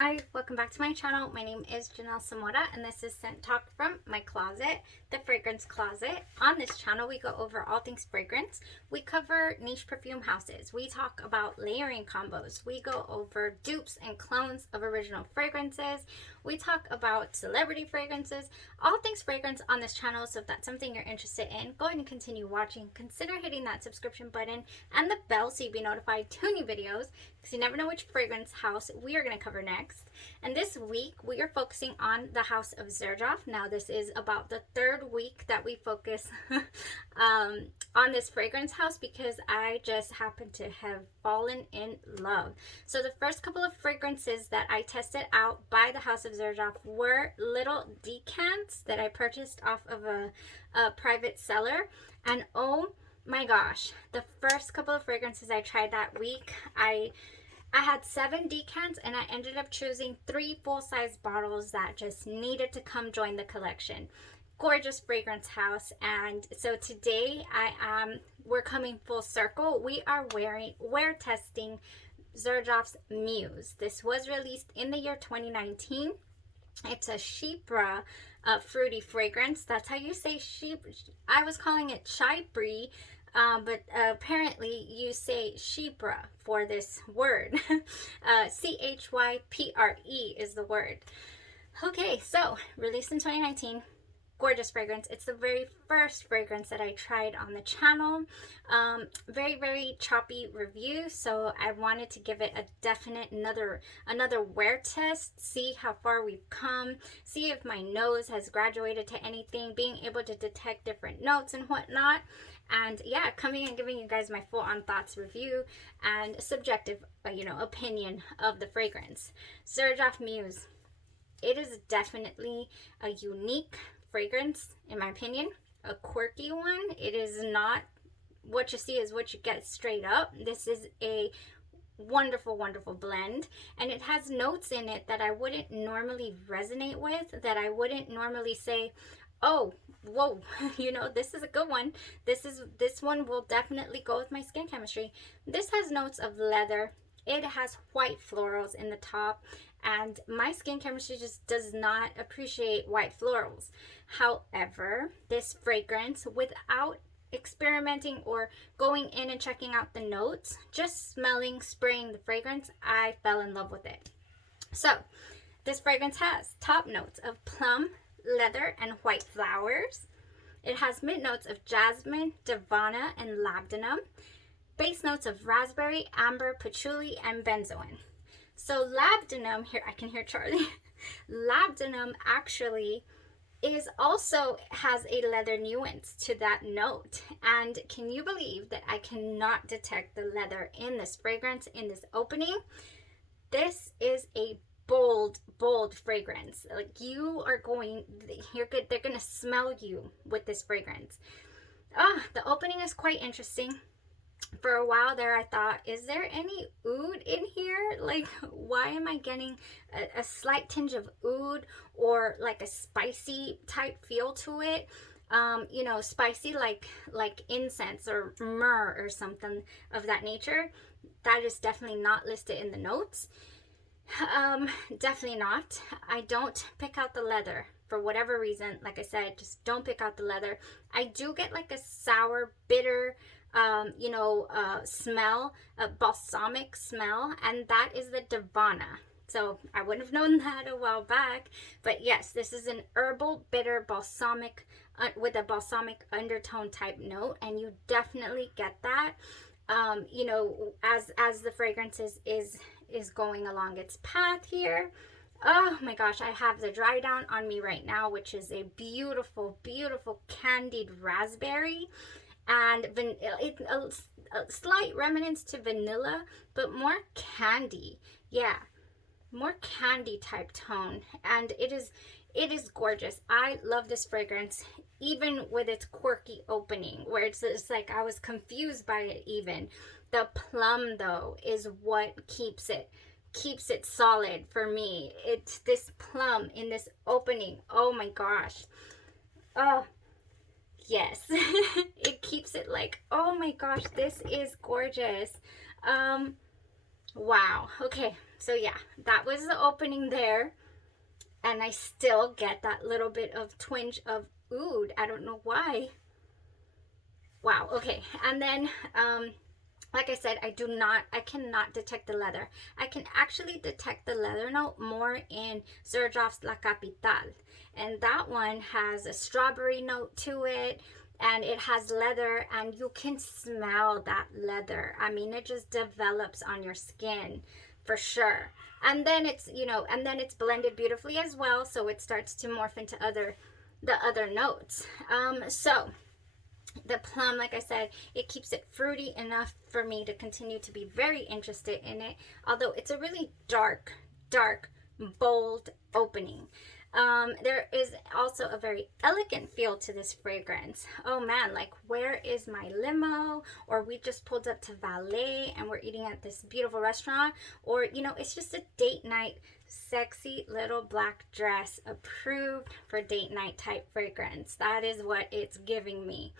Hi, welcome back to my channel. My name is Janelle Samora and this is Scent Talk from my closet, the fragrance closet. On this channel, we go over all things fragrance. We cover niche perfume houses. We talk about layering combos. We go over dupes and clones of original fragrances. We talk about celebrity fragrances, all things fragrance on this channel. So if that's something you're interested in, go ahead and continue watching. Consider hitting that subscription button and the bell so you be notified to new videos, because you never know which fragrance house we are going to cover next. And this week we are focusing on the house of XERJOFF. Now this is about the third week that we focus on this fragrance house, because I just happen to have fallen in love. So the first couple of fragrances that I tested out by the house of XERJOFF were little decants that I purchased off of a private seller. And oh my gosh, the first couple of fragrances I tried that week, I had 7 decants and I ended up choosing 3 full-size bottles that just needed to come join the collection. Gorgeous fragrance house. And so today we're coming full circle. We are testing XERJOFF's Muse. This was released in the year 2019. It's a Chypre fruity fragrance. That's how you say Chypre. I was calling it Chypre, but apparently you say Chypre for this word. C-H-Y-P-R-E is the word. Okay, so released in 2019. Gorgeous fragrance. It's the very first fragrance that I tried on the channel. Very choppy review, so I wanted to give it a definite another wear test, see how far we've come, see if my nose has graduated to anything, being able to detect different notes and whatnot. And yeah, coming and giving you guys my full-on thoughts, review, and subjective opinion of the fragrance. XERJOFF Muse. It is definitely a unique fragrance, in my opinion, a quirky one. It is not what you see is what you get straight up. This is a wonderful blend, and it has notes in it that I wouldn't normally resonate with, that I wouldn't normally say, oh, whoa, this is a good one. This one will definitely go with my skin chemistry. This has notes of leather. It has white florals in the top, and my skin chemistry just does not appreciate white florals. However, this fragrance, without experimenting or going in and checking out the notes, just smelling, spraying the fragrance, I fell in love with it. So this fragrance has top notes of plum, leather, and white flowers. It has mid notes of jasmine, davana, and labdanum. Base notes of raspberry, amber, patchouli, and benzoin. So labdanum, here I can hear Charlie. Labdanum actually has a leather nuance to that note. And can you believe that I cannot detect the leather in this fragrance, in this opening? This is a bold fragrance. Like, they're gonna smell you with this fragrance. The opening is quite interesting. For a while there, I thought, is there any oud in here? Like, why am I getting a slight tinge of oud, or like a spicy type feel to it? Spicy like incense or myrrh or something of that nature. That is definitely not listed in the notes. Definitely not. I don't pick out the leather for whatever reason. Like I said, just don't pick out the leather. I do get like a sour, bitter smell, a balsamic smell, and that is the davana. So I wouldn't have known that a while back, but yes, this is an herbal, bitter, balsamic, with a balsamic undertone type note, and you definitely get that. As the fragrance is going along its path here. Oh my gosh, I have the dry down on me right now, which is a beautiful candied raspberry, and a slight remnants to vanilla, but more candy. Yeah, more candy type tone, and it is gorgeous. I love this fragrance, even with its quirky opening, where it's like I was confused by it even. The plum, though, is what keeps it solid for me. It's this plum in this opening. Oh my gosh. Oh, yes. It keeps it like, oh my gosh, this is gorgeous. Wow. Okay, So yeah, that was the opening there. And I still get that little bit of twinge of oud. I don't know why. Wow, okay. And then, like I said, I cannot detect the leather. I can actually detect the leather note more in XERJOFF's La Capitale. And that one has a strawberry note to it, and it has leather, and you can smell that leather. I mean, it just develops on your skin for sure. And then it's, you know, and then it's blended beautifully as well, so it starts to morph into the other notes. So the plum, like I said, it keeps it fruity enough for me to continue to be very interested in it, although it's a really dark, bold opening. There is also a very elegant feel to this fragrance. Oh man, like where is my limo? Or we just pulled up to valet and we're eating at this beautiful restaurant. Or, you know, it's just a date night, sexy little black dress, approved for date night type fragrance. That is what it's giving me.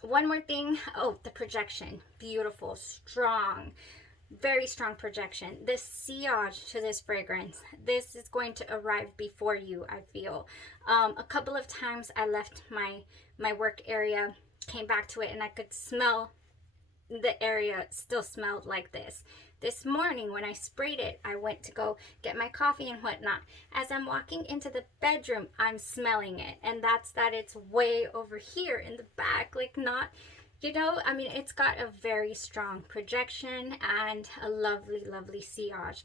One more thing. Oh, the projection. Beautiful, strong, very strong projection. The sillage to this fragrance, this is going to arrive before you, I feel. A couple of times I left my work area, came back to it, and I could smell the area still smelled like this. This morning when I sprayed it, I went to go get my coffee and whatnot. As I'm walking into the bedroom, I'm smelling it, and that's that it's way over here in the back, like not, you know, I mean, it's got a very strong projection and a lovely, lovely sillage.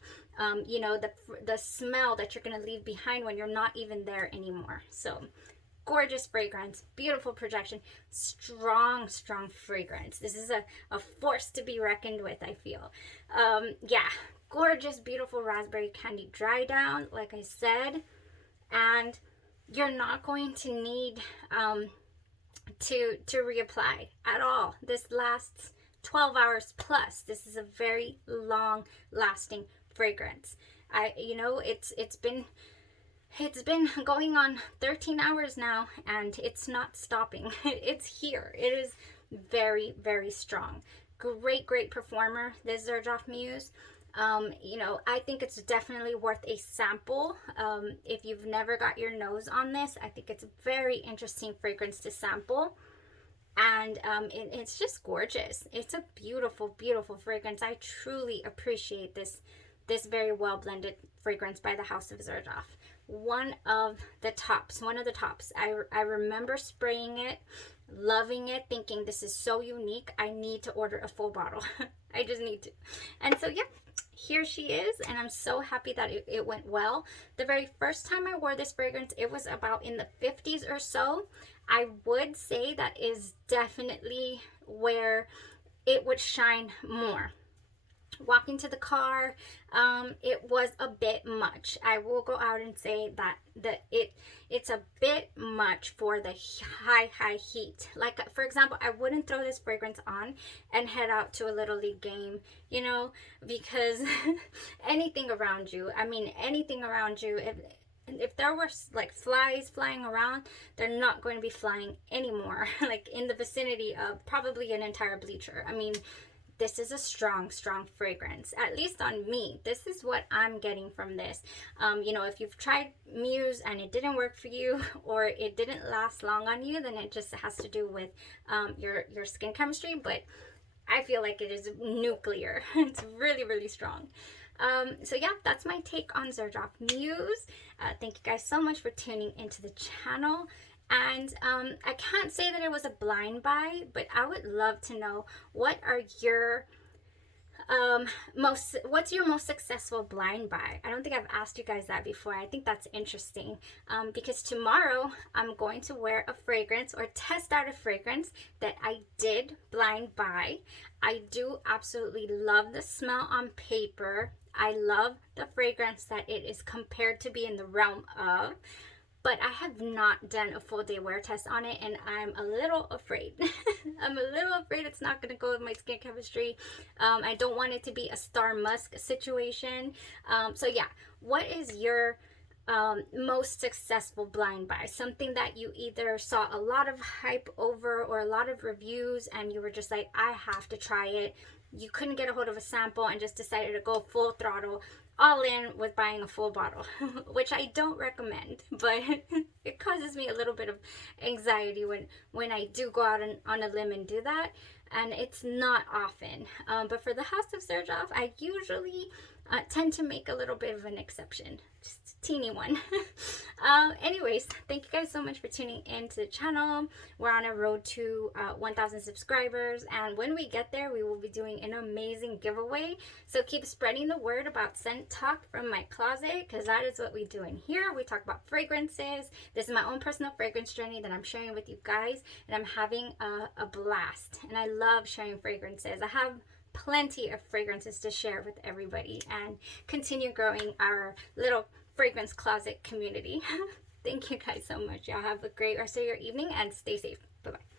You know, the smell that you're going to leave behind when you're not even there anymore. So, gorgeous fragrance, beautiful projection, strong, strong fragrance. This is a force to be reckoned with, I feel. Yeah, gorgeous, beautiful raspberry candy dry down, like I said. And you're not going to need to reapply at all. This lasts 12 hours plus. This is a very long lasting fragrance. You know, it's been going on 13 hours now, and it's not stopping. It's here. It is very, very strong. Great performer, this XERJOFF Muse. You know, I think it's definitely worth a sample. If you've never got your nose on this, I think it's a very interesting fragrance to sample. And it's just gorgeous. It's a beautiful, beautiful fragrance. I truly appreciate this very well blended fragrance by the House of XERJOFF. One of the tops. I remember spraying it, loving it, thinking this is so unique. I need to order a full bottle. I just need to. And so, yeah, here she is, and I'm so happy that it went well. The very first time I wore this fragrance, it was about in the 50s or so. I would say that is definitely where it would shine more. Walking to the car, it was a bit much. I will go out and say that it's a bit much for the high heat. Like, for example, I wouldn't throw this fragrance on and head out to a little league game, you know, because anything around you, if there were like flies flying around, they're not going to be flying anymore, like in the vicinity of probably an entire bleacher. I mean, this is a strong fragrance, at least on me. This is what I'm getting from this. You know, if you've tried Muse and it didn't work for you, or it didn't last long on you, then it just has to do with your skin chemistry. But I feel like it is nuclear. It's really, really strong. So yeah, that's my take on XERJOFF Muse. Thank you guys so much for tuning into the channel. And I can't say that it was a blind buy, but I would love to know what are your what's your most successful blind buy? I don't think I've asked you guys that before. I think that's interesting, because tomorrow I'm going to wear a fragrance or test out a fragrance that I did blind buy. I do absolutely love the smell on paper. I love the fragrance that it is compared to be in the realm of. But I have not done a full day wear test on it, and I'm a little afraid. I'm a little afraid it's not going to go with my skin chemistry. I don't want it to be a star musk situation. So yeah, what is your most successful blind buy? Something that you either saw a lot of hype over or a lot of reviews and you were just like, I have to try it. you couldn't get a hold of a sample and just decided to go full throttle all in with buying a full bottle, which I don't recommend, but it causes me a little bit of anxiety when I do go out on a limb and do that, and it's not often. But for the House of XERJOFF, I usually tend to make a little bit of an exception, just a teeny one. Anyways, thank you guys so much for tuning in to the channel. We're on a road to 1,000 subscribers, and when we get there, we will be doing an amazing giveaway. So keep spreading the word about scent talk from my closet, because that is what we do in here. We talk about fragrances. This is my own personal fragrance journey that I'm sharing with you guys, and I'm having a blast, and I love sharing fragrances. I have plenty of fragrances to share with everybody and continue growing our little fragrance closet community. Thank you guys so much. Y'all have a great rest of your evening and stay safe. Bye-bye.